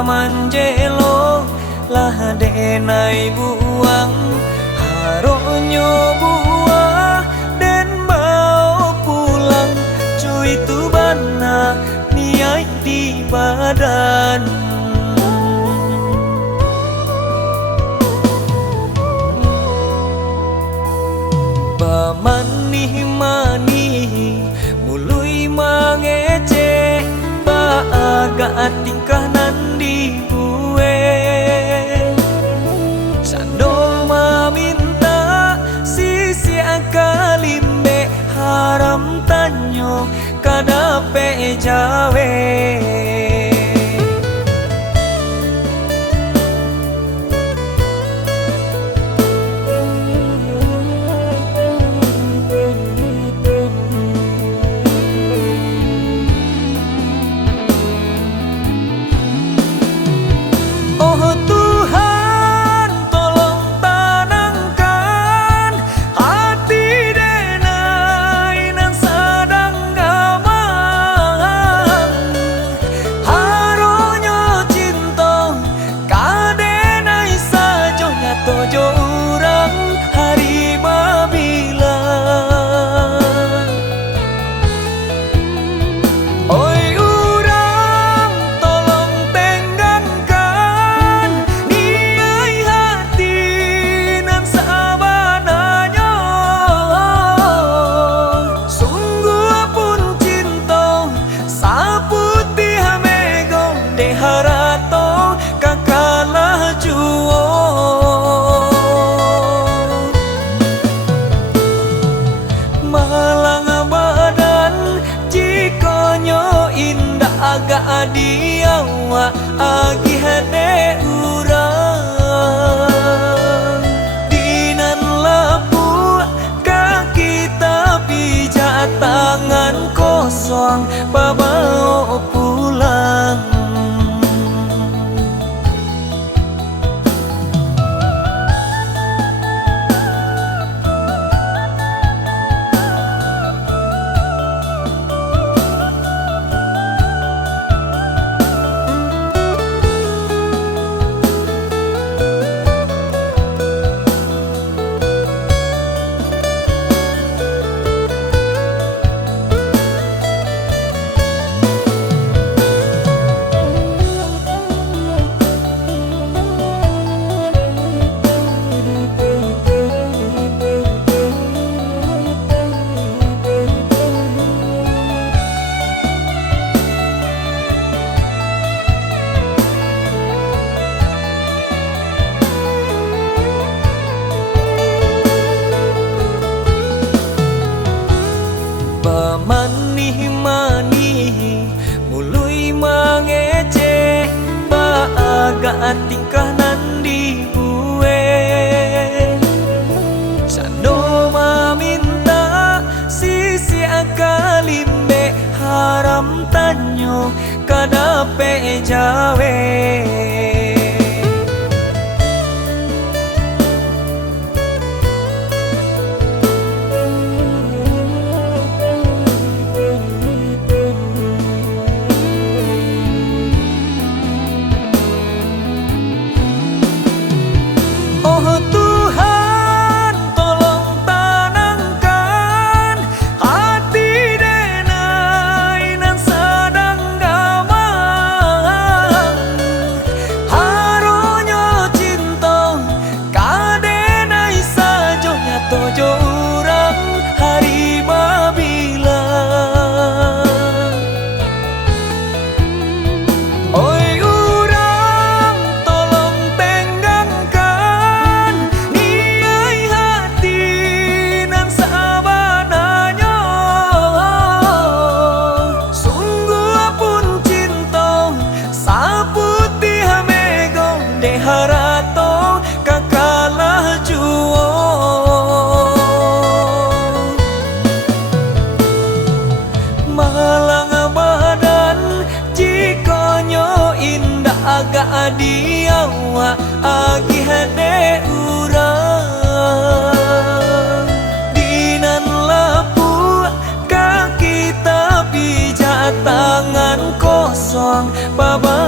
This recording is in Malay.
pamanjelo lah denai buang haronyo buah dan mau pulang cuy tu bana niai di badan manih mului mangece baaga tingkah nandi bue sando maminta sisi akalimbe haram tanyo kadape jawe agak diawa agi hade urang dinan lapu kaki tapi tangan kosong bawa pulang manih mului mangece baaga tingkah nandi bue sando maminta sisi akalimbe haram tanyo kadape jawe harato kakalah juo malang badan jikonyo indah agak diawa agi hade urang dinan lapu kaki tapi tangan kosong bawa